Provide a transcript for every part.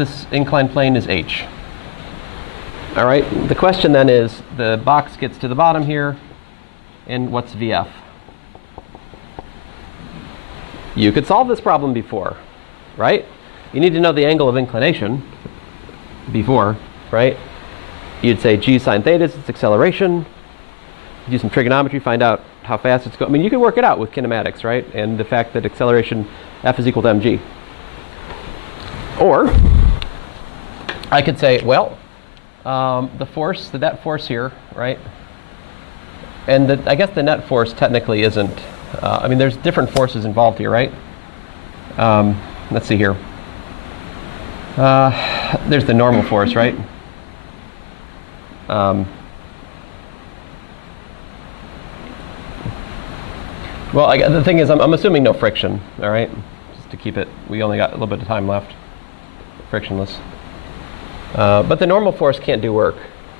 this inclined plane is h. All right, the question then is, the box gets to the bottom here, and what's VF? You could solve this problem before, right? You need to know the angle of inclination before, right? You'd say g sine theta is its acceleration. Do some trigonometry, find out how fast it's going. I mean, you can work it out with kinematics, right? And the fact that acceleration F is equal to mg. Or I could say, well, the force, the net force here, right? And I guess the net force technically isn't, I mean, there's different forces involved here, right? Let's see here. There's the normal force, right? Well, the thing is, I'm assuming no friction, all right? Just to keep it, we only got a little bit of time left. Frictionless. But the normal force can't do work.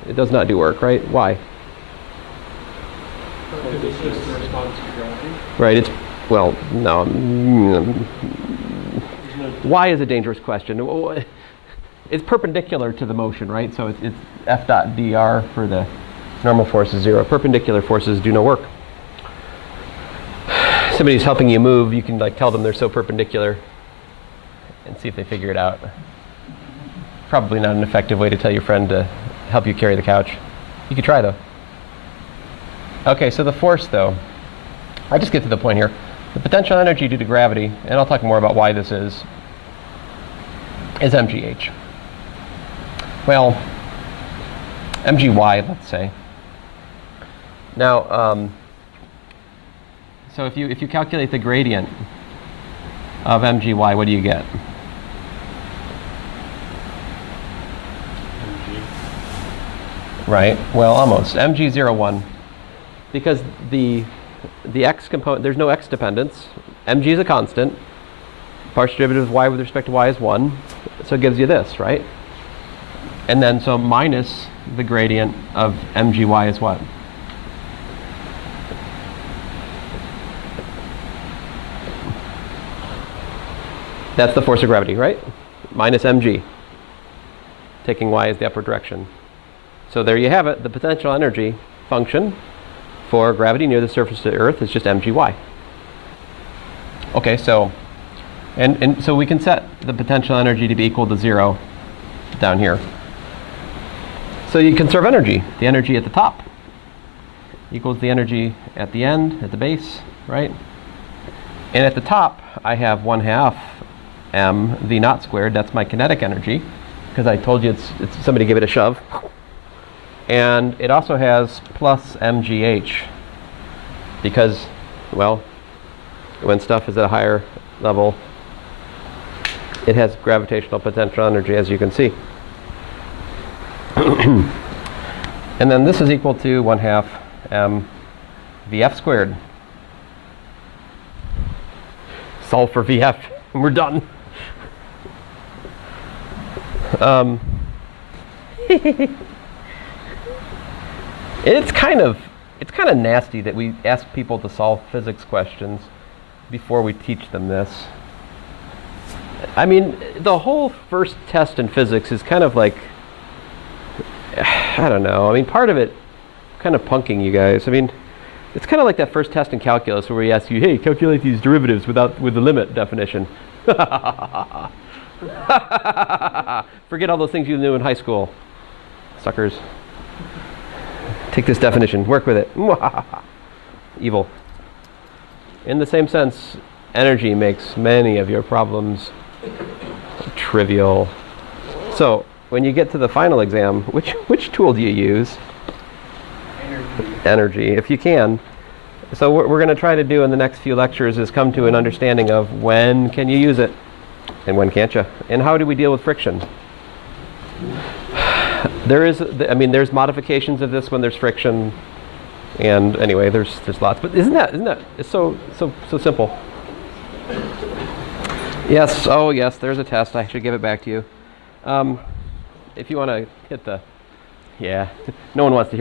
It does not do work, right? Why? It's just a response to gravity. Right, it's, well, no. Why is a dangerous question? It's perpendicular to the motion, right? So it's F dot dr for the normal force is 0. Perpendicular forces do no work. Somebody's helping you move, you can like tell them they're so perpendicular and see if they figure it out. Probably not an effective way to tell your friend to help you carry the couch. You could try though. Okay, so the force though, I just get to the point here. The potential energy due to gravity, and I'll talk more about why this is mgh. Well, mgy, let's say. Now, so if you calculate the gradient of mgy, what do you get? Right, well, almost. mg01, because the x component, there's no x dependence. Mg is a constant. Partial derivative of y with respect to y is 1. So it gives you this, right? And then, so minus the gradient of mgy is what? That's the force of gravity, right? Minus mg, taking y as the upward direction. So there you have it. The potential energy function for gravity near the surface of the Earth is just mgy. Okay, so, and so we can set the potential energy to be equal to 0 down here. So you conserve energy. The energy at the top equals the energy at the end, at the base, right? And at the top, I have 1/2 m v naught squared. That's my kinetic energy, because I told you it's somebody give it a shove. And it also has plus mgh, because, well, when stuff is at a higher level, it has gravitational potential energy, as you can see. And then this is equal to 1/2 m vf squared. Solve for vf, and we're done. It's kind of nasty that we ask people to solve physics questions before we teach them this. I mean, the whole first test in physics is kind of like, I don't know. I mean, part of it kind of punking you guys. I mean, it's kind of like that first test in calculus where we ask you, hey, calculate these derivatives with the limit definition. Forget all those things you knew in high school, suckers. Take this definition, work with it. Evil. In the same sense, energy makes many of your problems trivial. So when you get to the final exam, which tool do you use? Energy, if you can. So what we're going to try to do in the next few lectures is come to an understanding of when can you use it and when can't you, and how do we deal with friction. There's modifications of this when there's friction, and anyway, there's lots. But isn't that it's so simple? Yes. Oh yes. There's a test. I should give it back to you. If you want to hit the, yeah. No one wants to hear